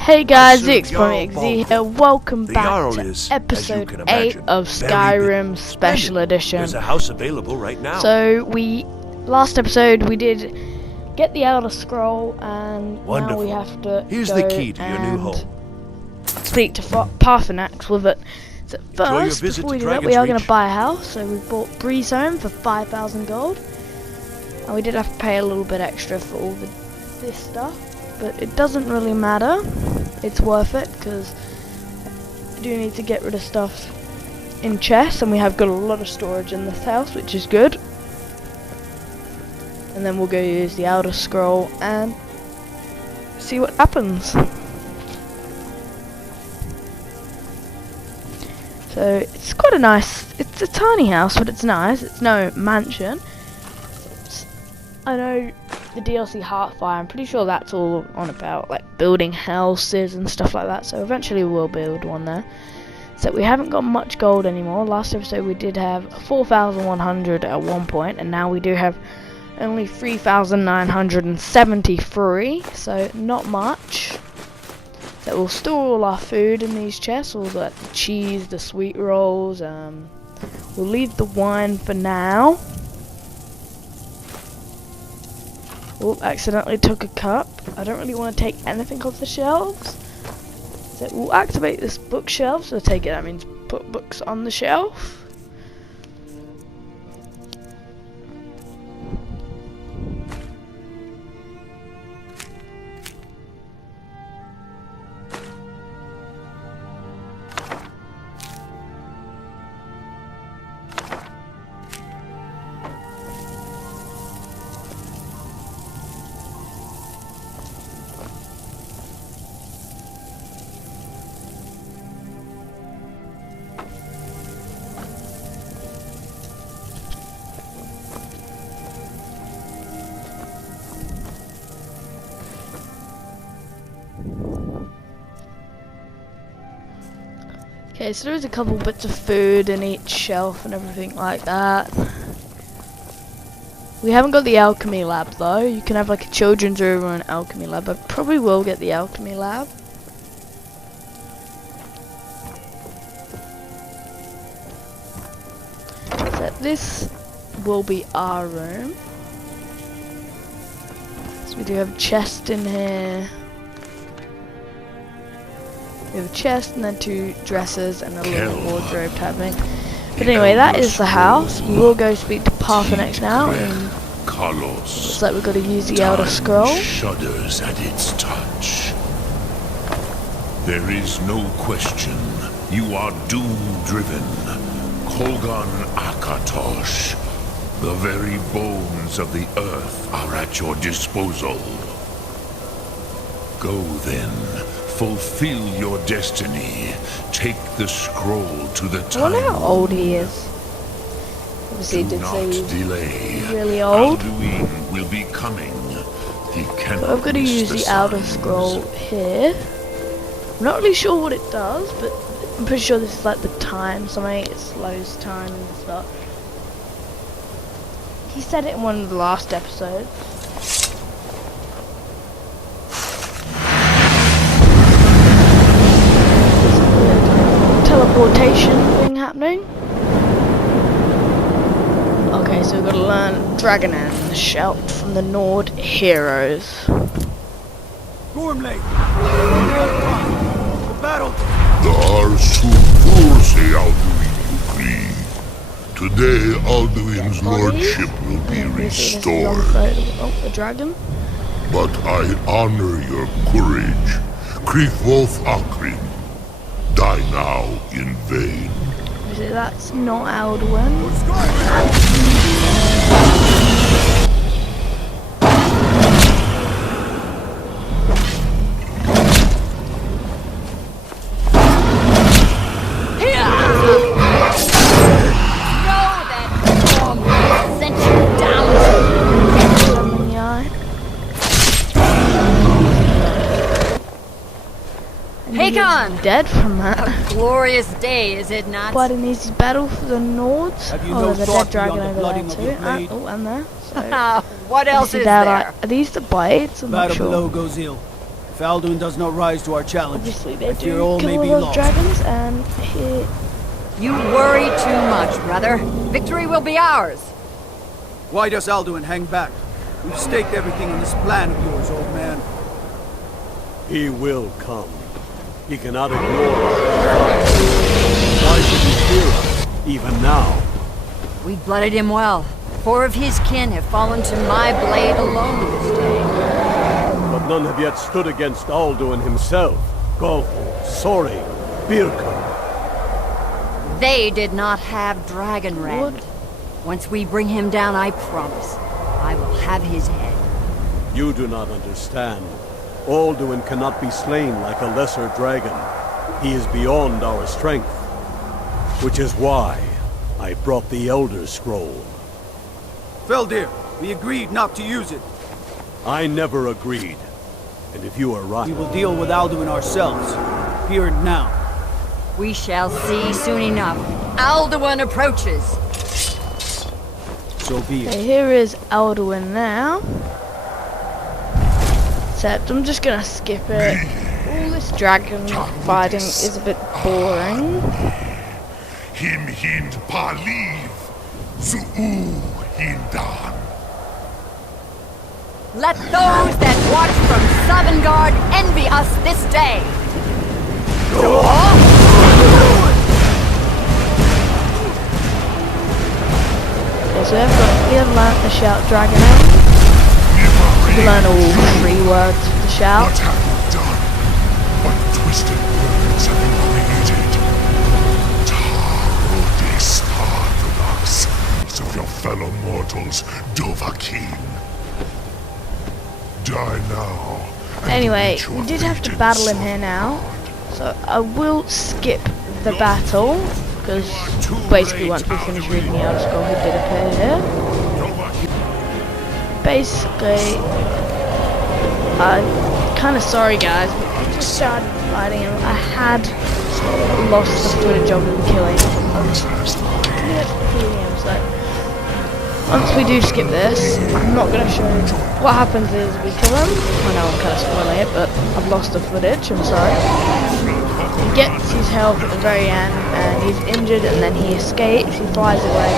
Hey guys, ZxPOMMYxZ here. Welcome back to episode 8 of Skyrim Special Edition. There's a house available right now. So last episode we did get the Elder Scroll, and now we have to Here's go the key to your new and home. speak to Parthenax with it. So first, visit before we to do that, we are going Dragon's to buy a house. So we bought Breeze Home for 5,000 gold, and we did have to pay a little bit extra for all this stuff. But it doesn't really matter. It's worth it because we do need to get rid of stuff in chests, and we have got a lot of storage in this house, which is good. And then we'll go use the Elder Scroll and see what happens. So it's quite a nice, it's a tiny house, but it's nice. It's no mansion. I know the DLC Heartfire, I'm pretty sure that's all on about like building houses and stuff like that, so eventually we'll build one there. So we haven't got much gold anymore. Last episode we did have 4,100 at one point, and now we do have only 3,973, so not much. So we'll store all our food in these chests, all the cheese, the sweet rolls. We'll leave the wine for now. Oh, accidentally took a cup. I don't really want to take anything off the shelves. So we'll activate this bookshelf. So take it, that means put books on the shelf. Okay, so there's a couple bits of food in each shelf and everything like that. We haven't got the alchemy lab though. You can have like a children's room or an alchemy lab. I probably will get the alchemy lab. So this will be our room. So we do have a chest in here. We have a chest and then 2 dressers and a little wardrobe type thing. But anyway, that is the house. We will go speak to Parthenax now. And looks like we've got to use the Elder Scroll. Shudders at its touch. There is no question. You are doom-driven. Kogan Akatosh. The very bones of the earth are at your disposal. Go then. Fulfill your destiny. Take the scroll to the time. I wonder how old he is. Obviously, he did say he's really old. Alduin will be coming. He cannot. So I've got to use the Elder Scroll here. I'm not really sure what it does, but I'm pretty sure this is like the time. Something it slows time and stuff. He said it in one of the last episodes. Teleportation thing happening. Okay, so we've got to learn Dragonan, the shout from the Nord heroes. Gormley! Battle! The Arsu Force Alduin Ukri. Today Alduin's lordship will be restored. Oh, the dragon. But I honor your courage. Krithwolf Akrin. Die now in vain. That's not Alduin. Dead from that. A glorious day, is it not? Quite an easy battle for the Nords. Oh, there's a dead dragon over there too. Oh, and there. So What else is that there? are these the blades? I'm not Battle below sure. goes ill. Alduin does not rise to our challenge, Obviously, they I fear do all may kill a be lot of lost. dragons, and here. You worry too much, brother. Victory will be ours. Why does Alduin hang back? We've staked everything on this plan of yours, old man. He will come. He cannot ignore our fight. Why should he fear us, even now? We blooded him well. 4 of his kin have fallen to my blade alone this day. But none have yet stood against Alduin himself. Golf, Sori, Birka. They did not have Dragon Rend. Once we bring him down, I promise, I will have his head. You do not understand. Alduin cannot be slain like a lesser dragon. He is beyond our strength. Which is why I brought the Elder Scroll. Feldir, we agreed not to use it. I never agreed. And if you are right... We will deal with Alduin ourselves. Here and now. We shall see soon enough. Alduin approaches. So be it. Okay, here is Alduin now. Except I'm just gonna skip it. All this dragon fighting is a bit boring. Him hind paliv, zuu hindan. Let those that watch from Sovngarde envy us this day. Okay, so we have learnt the shout dragon out. We learn all 3 words of the shout. What have you done? What twisted words have you created? Tarodis Arthrodox of your fellow mortals, Dovahkiin. Die now. and Anyway, reach your we did have to fate in battle him here now. Sovngarde. So I will skip the battle, because basically once we finish reading the Elder Scroll, he did appear here. Basically, I'm kind of sorry guys, we just started fighting him. I had lost the footage of him killing him, so once we do skip this, I'm not going to show you. What happens is we kill him. I know I'm kind of spoiling it, but I've lost the footage, I'm sorry. He gets his health at the very end, and he's injured, and then he escapes, he flies away,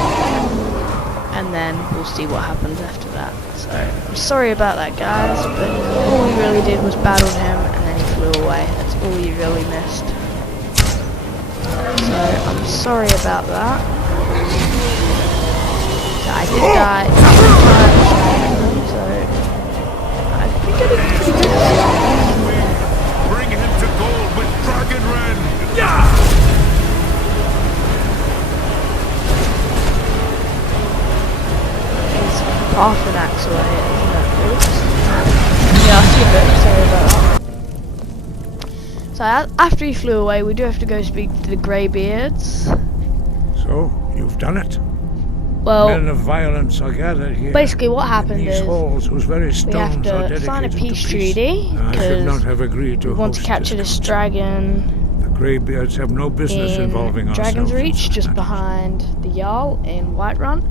and then we'll see what happens after that. So, I'm sorry about that guys, but all we really did was battle him, and then he flew away. That's all you really missed. So, I'm sorry about that. So I did die 2 times, so I think I did pretty good. Bring him to gold with Dragon Rend! It's half an axe away, isn't it? Oops. Yeah, I'll skip it, sorry about that. So after he flew away, we do have to go speak to the Greybeards. So, you've done it. Well, Men of violence are gathered here. basically what in happened these is halls whose very we have stones are to dedicated sign a to peace treaty, I should not because have agreed to we want to host capture this this council. dragon The Greybeards have no business involving in ourselves. Dragon's in Reach, such just matters. behind the Jarl in Whiterun.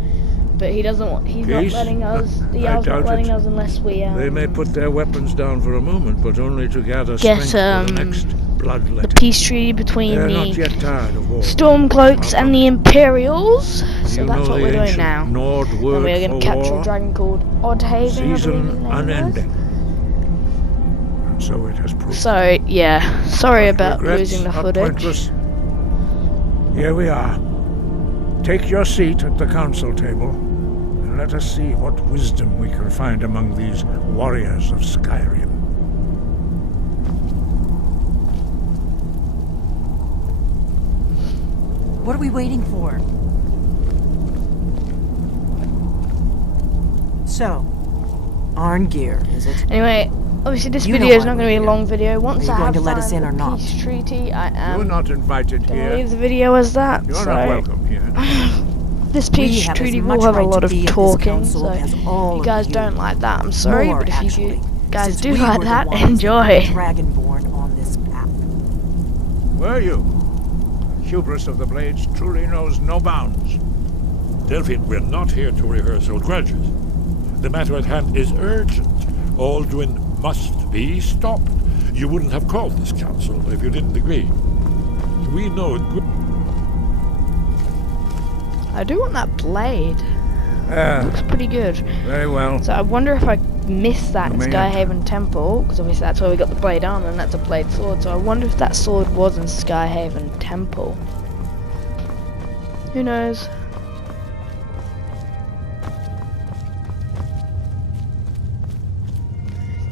But he doesn't want, he's not Peace? letting us, the I Jarl's not doubt letting it. us unless we They may put their weapons down for a moment, but only to gather get strength for the next the bloodletting. peace treaty between They're not the yet tired of war. Stormcloaks and the Imperials. So You that's know what the we're doing ancient now. Nord And word we're going for to capture war, a dragon called Oddhaven, I believe his season name is. unending. And so it has proved. So yeah, sorry about Regrets losing the are footage. pointless. Here we are. Take your seat at the council table, and let us see what wisdom we can find among these warriors of Skyrim. What are we waiting for? So, Arngeir, is it? Anyway, obviously this You know video is why not going to we're be a here. long video. Once you I going have to let us signed in or the not? peace treaty, I You're am not invited going to here. leave the video as that. You're so not welcome here. this We peace have as treaty much will have a right lot to of be at this talking, council so as all if you of guys you. don't like that, I'm sorry, More, but if actually, you guys since do we like were the that, ones that enjoy. put Dragonborn on this path. Were you? The hubris of the Blades truly knows no bounds. Delphine, we're not here to rehearse old grudges. The matter at hand is urgent. Alduin must be stopped. You wouldn't have called this council if you didn't agree. We know it. I do want that blade. Looks pretty good. Very well. So I wonder if I missed that in May I- Skyhaven Temple, because obviously that's where we got the blade on, and that's a blade sword. So I wonder if that sword was in Skyhaven Temple. Who knows?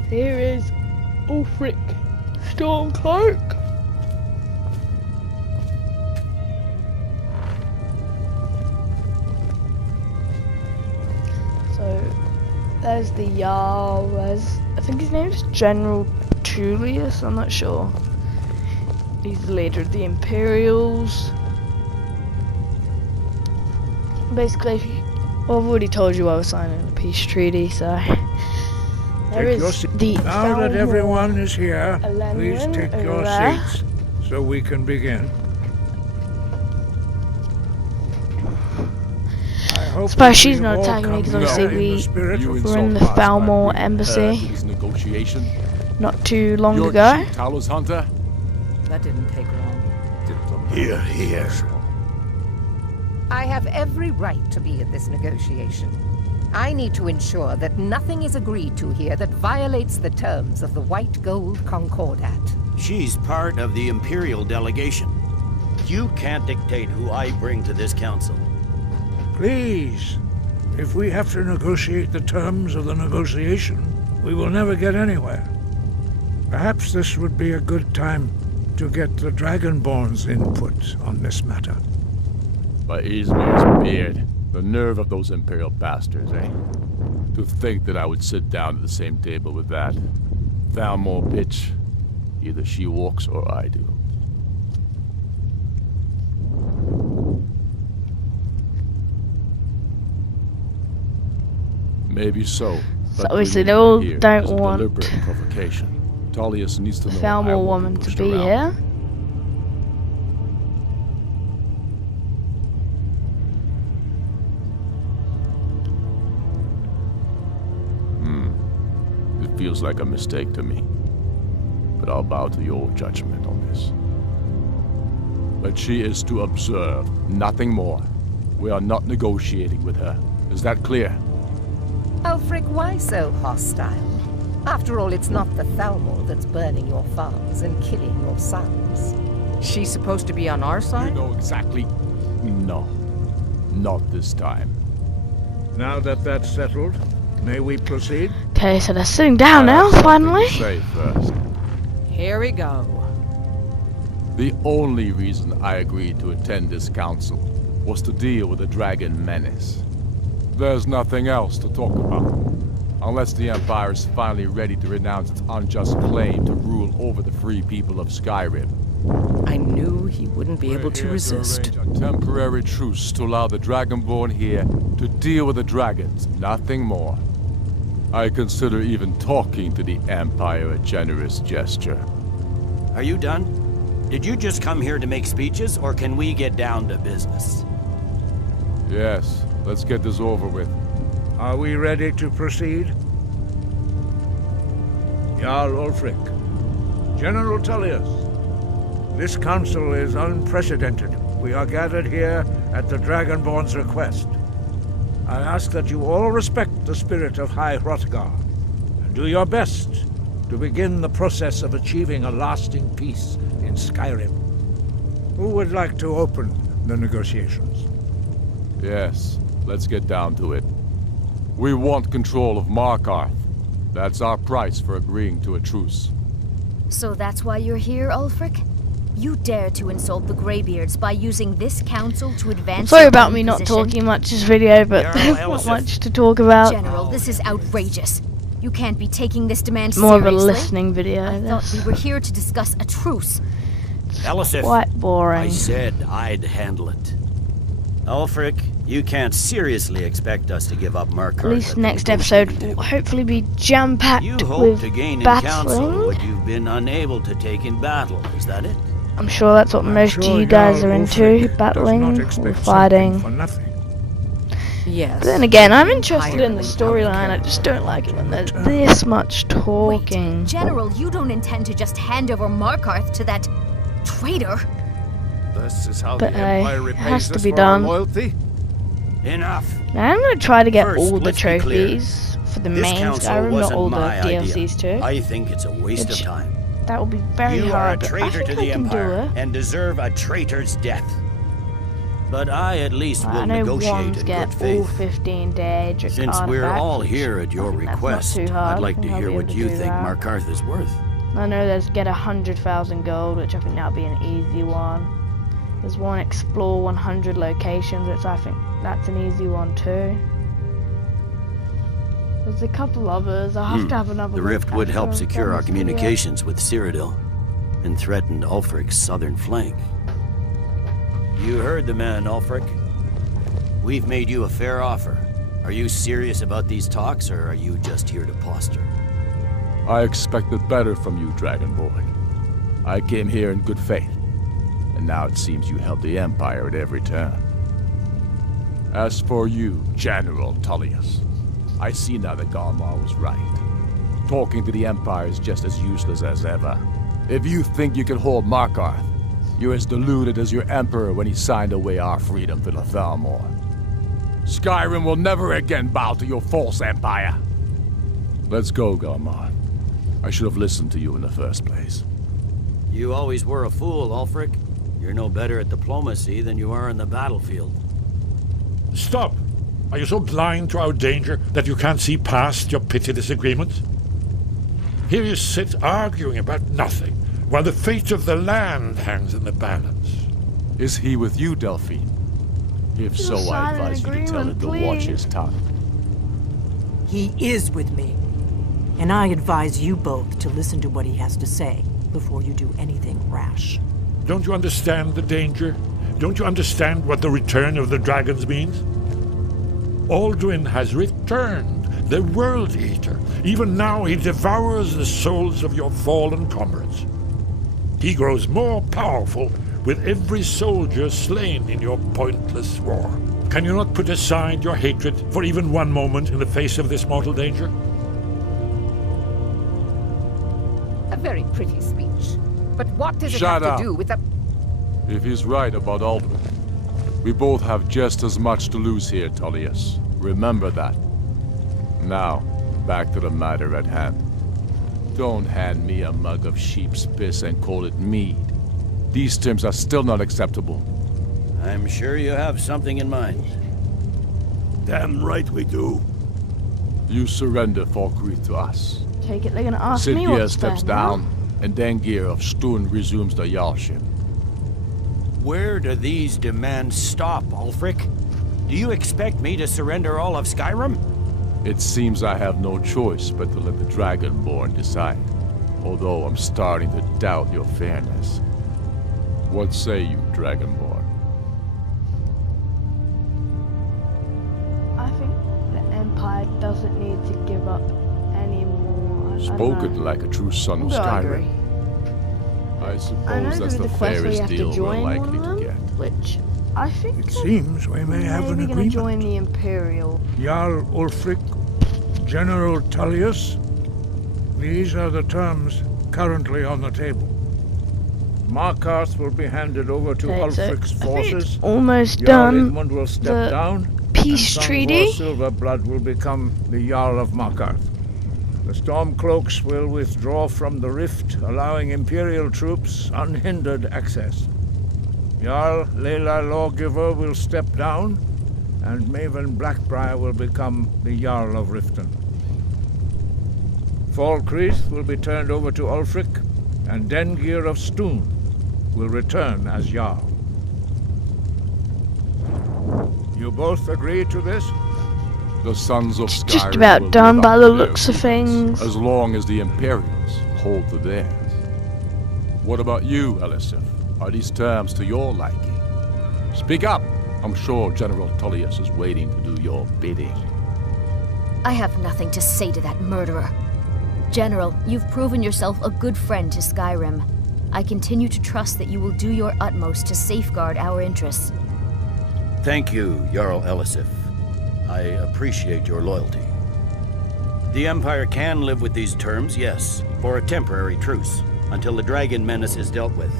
Here is Ulfric Stormcloak. So there's the Jarl. I think his name's General Tullius. I'm not sure. He's the leader of the Imperials. Basically, I've already told you I was signing a peace treaty, so. There Take your is seat. the Now that everyone is here, please Elenian take over your there. seats so we can begin. I hope Suppose that she's we've not all attacking me come because together obviously in the spirit of we're in the Falmore embassy This negotiation. not too long Your ago. chief Talos hunter. That didn't take long. Here, here. I have every right to be at this negotiation. I need to ensure that nothing is agreed to here that violates the terms of the White Gold Concordat. She's part of the Imperial delegation. You can't dictate who I bring to this council. Please, if we have to negotiate the terms of the negotiation, we will never get anywhere. Perhaps this would be a good time to get the Dragonborn's input on this matter. By Izmir's beard. The nerve of those Imperial bastards, eh? To think that I would sit down at the same table with that. Thalmor bitch. Either she walks or I do. Maybe so. So but obviously bringing they her all here don't is a want deliberate provocation. Tullius needs to the know I Falmore won't woman be to pushed be around. here. It feels like a mistake to me. But I'll bow to your judgment on this. But she is to observe, nothing more. We are not negotiating with her. Is that clear? Ulfric, why so hostile? After all, it's not the Thalmor that's burning your farms and killing your sons. She's supposed to be on our You side? know exactly... No. Not this time. Now that that's settled, may we proceed? Okay, so they're sitting down I now, have something finally. to say first. Here we go. The only reason I agreed to attend this council was to deal with the dragon menace. There's nothing else to talk about. Unless the Empire is finally ready to renounce its unjust claim to rule over the free people of Skyrim. I knew he wouldn't be able to resist. Arrange a temporary truce to allow the Dragonborn here to deal with the dragons, nothing more. I consider even talking to the Empire a generous gesture. Are you done? Did you just come here to make speeches, or can we get down to business? Yes, let's get this over with. Are we ready to proceed? Jarl Ulfric, General Tullius, this council is unprecedented. We are gathered here at the Dragonborn's request. I ask that you all respect the spirit of High Hrothgar and do your best to begin the process of achieving a lasting peace in Skyrim. Who would like to open the negotiations? Yes, let's get down to it. We want control of Markarth. That's our price for agreeing to a truce. So that's why you're here, Ulfric? You dare to insult the Greybeards by using this council to advance Sorry your about own me not position? talking much this video, but Jarl there's not Elisif. much to talk about. General, this is outrageous. You can't be taking this demand It's more of a seriously. listening video. I thought we were here to discuss a truce. Elisif, Quite boring. I said I'd handle it. Ulfric, you can't seriously expect us to give up Markarth. At least at the next episode negotiating will table. hopefully be jam-packed You hope with to gain in council battling. what you've been unable to take in battle, is that it? I'm sure that's what most of Sure, you guys Jarl are Ulfric into, does battling not or expect fighting. something for nothing. Yes. But then again, I'm interested in the storyline. I just don't like it when there's this much talking. Wait, General, you don't intend to just hand over Markarth to that traitor? This is how But the Empire it repays has to us be for our done. loyalty? Enough. Now, I'm going to try to get First, all the let's be clear. trophies for the This main council Skyrim, not wasn't all the my DLCs idea. too. I think it's a waste Which- of time. That will be very You are a hard, but I traitor think to I the can do Empire it. and deserve a traitor's death. But I at least will I know negotiate ones in get good all faith. 15 Daedric Since we're artifacts, all which here at your I think that's not request, too hard. I'd like I to think I'll hear be what able to you do think that. Markarth is worth. I know there's get 100,000 gold, which I think that'll be an easy one. There's one explore 100 locations, which I think that's an easy one too. There's a couple others. I'll have to have another The look rift would help after secure I've our done this video. communications with Cyrodiil and threatened Ulfric's southern flank. You heard the man, Ulfric. We've made you a fair offer. Are you serious about these talks, or are you just here to posture? I expected better from you, Dragonborn. I came here in good faith, and now it seems you help the Empire at every turn. As for you, General Tullius, I see now that Galmar was right. Talking to the Empire is just as useless as ever. If you think you can hold Markarth, you're as deluded as your Emperor when he signed away our freedom to the Thalmor. Skyrim will never again bow to your false empire. Let's go, Galmar. I should have listened to you in the first place. You always were a fool, Ulfric. You're no better at diplomacy than you are in the battlefield. Stop! Are you so blind to our danger that you can't see past your petty disagreements? Here you sit arguing about nothing, while the fate of the land hangs in the balance. Is he with you, Delphine? If so, I advise you to tell him to watch his tongue. He is with me. And I advise you both to listen to what he has to say before you do anything rash. Don't you understand the danger? Don't you understand what the return of the dragons means? Alduin has returned, the World Eater. Even now he devours the souls of your fallen comrades. He grows more powerful with every soldier slain in your pointless war. Can you not put aside your hatred for even one moment in the face of this mortal danger? A very pretty speech. But what does it Shut have up. to do with the... If he's right about Alduin, we both have just as much to lose here, Tullius. Remember that. Now, back to the matter at hand. Don't hand me a mug of sheep's piss and call it mead. These terms are still not acceptable. I'm sure you have something in mind. Damn right we do. You surrender Falkreath to us. Take it, they're gonna ask me Sidgeir what's steps there down, and Dengir of Stun resumes the Jarlship. Where do these demands stop, Ulfric? Do you expect me to surrender all of Skyrim? It seems I have no choice but to let the Dragonborn decide. Although I'm starting to doubt your fairness. What say you, Dragonborn? I think the Empire doesn't need to give up any more. I don't Spoken know. like a true son of No, I agree. Skyrim. I I know suppose that's with the the quest where you fairest have to deal we're join one likely of to them, get. which I think It seems we may have an maybe gonna agreement. join the Imperial. Jarl Ulfric, General Tullius, these are the terms currently on the table. Markarth will be handed over to Okay, so Ulfric's I think forces. it's almost Jarl done. Idmund will step The down. peace and treaty. Silverblood will become the Jarl of Markarth. The Stormcloaks will withdraw from the rift, allowing Imperial troops unhindered access. Jarl Layla Lawgiver will step down, and Maven Blackbriar will become the Jarl of Riften. Falkreath will be turned over to Ulfric, and Dengir of Stun will return as Jarl. You both agree to this? The sons of Skyrim Just about will done live by up the to their looks of agreements, things. as long as the Imperials hold to theirs. What about you, Elisif? Are these terms to your liking? Speak up! I'm sure General Tullius is waiting to do your bidding. I have nothing to say to that murderer. General, you've proven yourself a good friend to Skyrim. I continue to trust that you will do your utmost to safeguard our interests. Thank you, Jarl Elisif. I appreciate your loyalty. The Empire can live with these terms, yes, for a temporary truce, until the dragon menace is dealt with.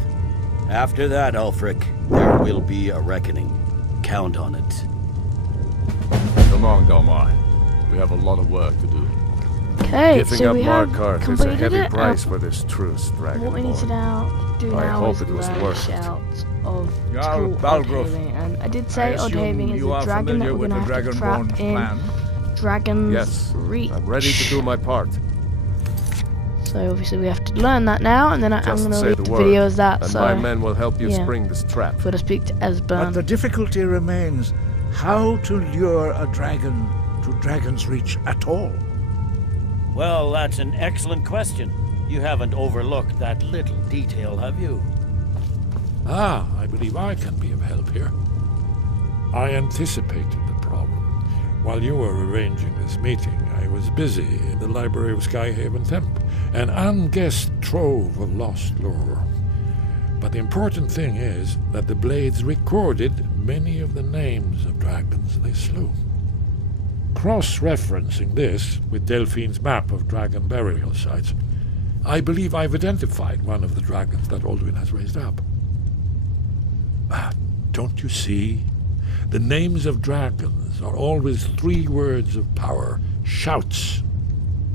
After that, Ulfric, there will be a reckoning. Count on it. Come on, Dalmar. We have a lot of work to do. Okay, Giving so up we have Markarth is a completed heavy it. price for this truce, Dragonborn. What we need to do I now hope is it was learn worth it. shouts of Jarl Skull Balgruuf, Oddhaven. And I did I say assume Oddhaven is you a are dragon that familiar we're with going the to have to trap Dragonborn's in plan? Dragon's Yes, Reach. I'm ready to do my part. So obviously we have to learn that now, and then I'm Just going to say leave the the word, video as that. and So my men will help you yeah. spring this trap. Got to speak to But Esbern. the difficulty remains how to lure a dragon to Dragon's Reach at all. Well, that's an excellent question. You haven't overlooked that little detail, have you? Ah, I believe I can be of help here. I anticipated the problem. While you were arranging this meeting, I was busy in the library of Skyhaven Temple, an unguessed trove of lost lore. But the important thing is that the blades recorded many of the names of dragons they slew. Cross-referencing this with Delphine's map of dragon burial sites, I believe I've identified one of the dragons that Alduin has raised up. Don't you see? The names of dragons are always 3 words of power, shouts.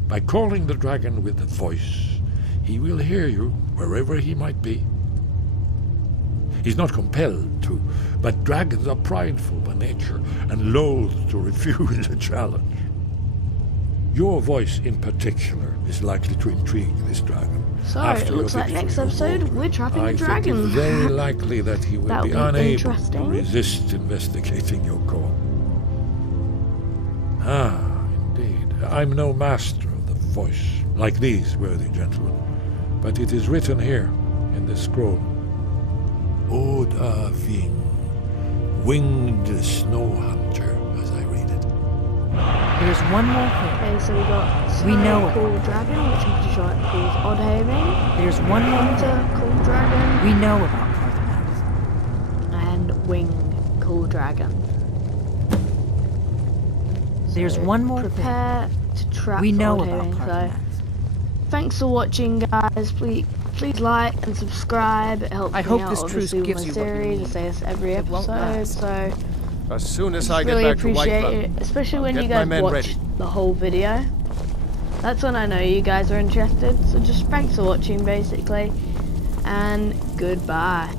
By calling the dragon with a voice, he will hear you wherever he might be. He's not compelled to, but dragons are prideful by nature and loath to refuse a challenge. Your voice in particular is likely to intrigue this dragon. So After it looks your like victory next of episode Mordor, we're trapping I a dragon. think it's very likely that he will That'll be be unable to interesting. resist investigating your call. Ah, indeed. I'm no master of the voice, like these worthy gentlemen, but it is written here in this scroll. Oddhaven, winged snow hunter, as I read it. There's one more thing. Okay, so we got We know Cool Dragon, which I'm pretty sure it calls Oddhaven. There's one more Hunter, Cool Dragon. We know about Carthamath. And Wing, Cool Dragon. There's So one more prepare to trap We know Oddhaven. about Carthamath. So, thanks for watching, guys. Please like and subscribe. It helps I me hope out this truce obviously with gives my you what you series. I need. say this every It won't episode, last. so As soon as I I get really back to appreciate Whiterun, it, especially I'll when get you my guys men watch ready. the whole video. That's when I know you guys are interested. So just thanks for watching, basically, and goodbye.